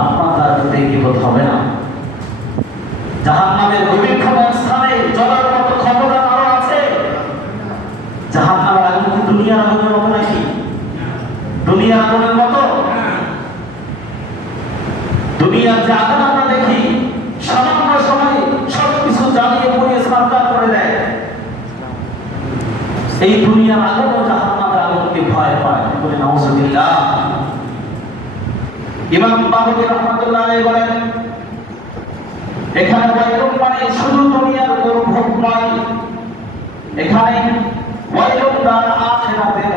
আপনার দ্বারা কোথায় হবে না জাহান নামের বিভিন্ন স্থানে জলের মতো ক্ষমতা আরও আছে। জাহান নামের আগুন কি দুনিয়ার আগুনের মতো নাকি? দুনিয়ার আগুনের মতো? দুনিয়ার যে আগুন আমরা দেখি, সামান্য সময়ে সবকিছু জ্বালিয়ে পুড়িয়ে সরকার করে দেয়। এই দুনিয়ার আগুন ও জাহান আগুনকে ভয় পায়। বলে নমসুল্লাহ ইমাম বাবুজি রহমাতুল্লাহ বলেন, এখানে ওয়াইলুম মানে শুধু দুনিয়ার দুর্ভোগ নয় এখানে ওয়াইলুম তার আখিরাতের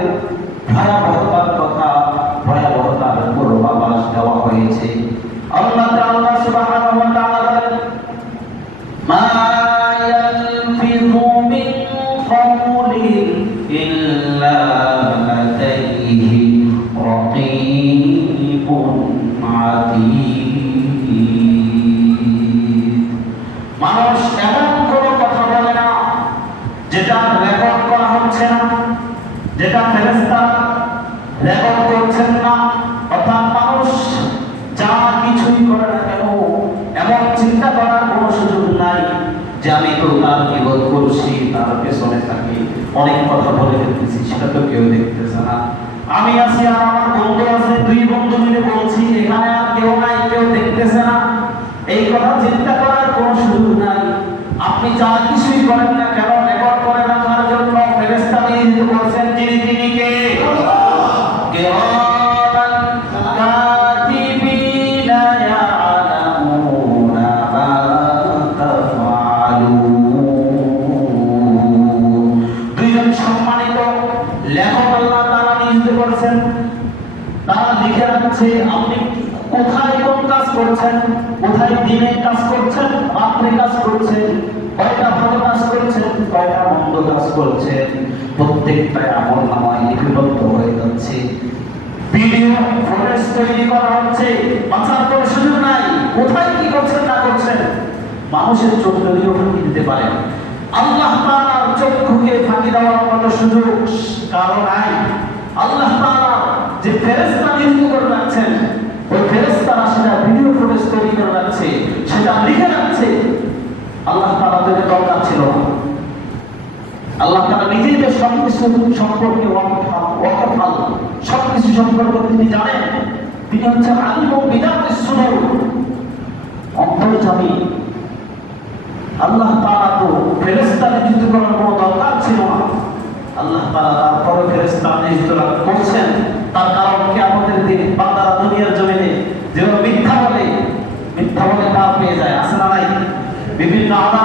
ভয়াবহতার কথা, ভয়াবহতার পূর্বাভাস দেওয়া হয়েছে। আল্লাহ তাআলা সুবহানাহু ওয়া তাআলা বলেন, মা ইয়ালফিযু মিন কওলিন ইল্লা করছেন না, অর্থাৎ মানুষ যা কিছুই করে না কেন, এমন চিন্তা করার কোনো সুযোগ নাই যে আমি তো তার বিরোধ করছি তার পেছনে থাকি অনেক কথা বলে দেখতেছি লেখক আল্লাহ তাআলা নিয়োজিত করেছেন। তারা লিখে রাখছে, আপনি কোথায় কোন কাজ করছেন? কোথায় দিনে কাজ করছেন? রাত্রে কাজ করছেন? কয়টা ভালো কাজ করছেন? কয়টা মন্দ কাজ করছেন? প্রত্যেকটা আমল নামায় লিপিবদ্ধ হয়ে যাচ্ছে। ভিডিও ফুটেজ তৈরি করা হচ্ছে। বাঁচার কোনো সুযোগ নাই। কোথায় কি করছেন, না করছেন? মানুষের চোখ দিতে পারে আল্লাহ তাআলার চক্ষুকে ফাঁকি দেওয়ার সুযোগ কারও নাই। আল্লাহ তাআলা যে ফেরেশতা নিযুক্ত করে রাখছেন, ওই ফেরেশতারা সেটা ভিডিও ফুটেজ তৈরি করে রাখছে, সেটা লিখে রাখছে। আল্লাহ তাআলা তাদের দরকার ছিল আল্লাহ তাআলা নিজেই তো সবকিছু সম্পর্কে ওয়াকাফাল সম্পর্কে তিনি জানেন। তিনি হচ্ছেন আলিম অন্তর্জামী। আল্লাহ তাআলা তো যুদ্ধ করার কোনো দরকার ছিল না। আল্লাহ তাআলা তারপরে ফেরেশতা নিযুক্ত করছেন। তার কারণ কি আমাদের দিন বান্দারা দুনিয়ার জমিনে যেভাবে মিথ্যা বলে মিথ্যা বলে পার পেয়ে যায়, আছে না নাই? বিভিন্ন আলাদা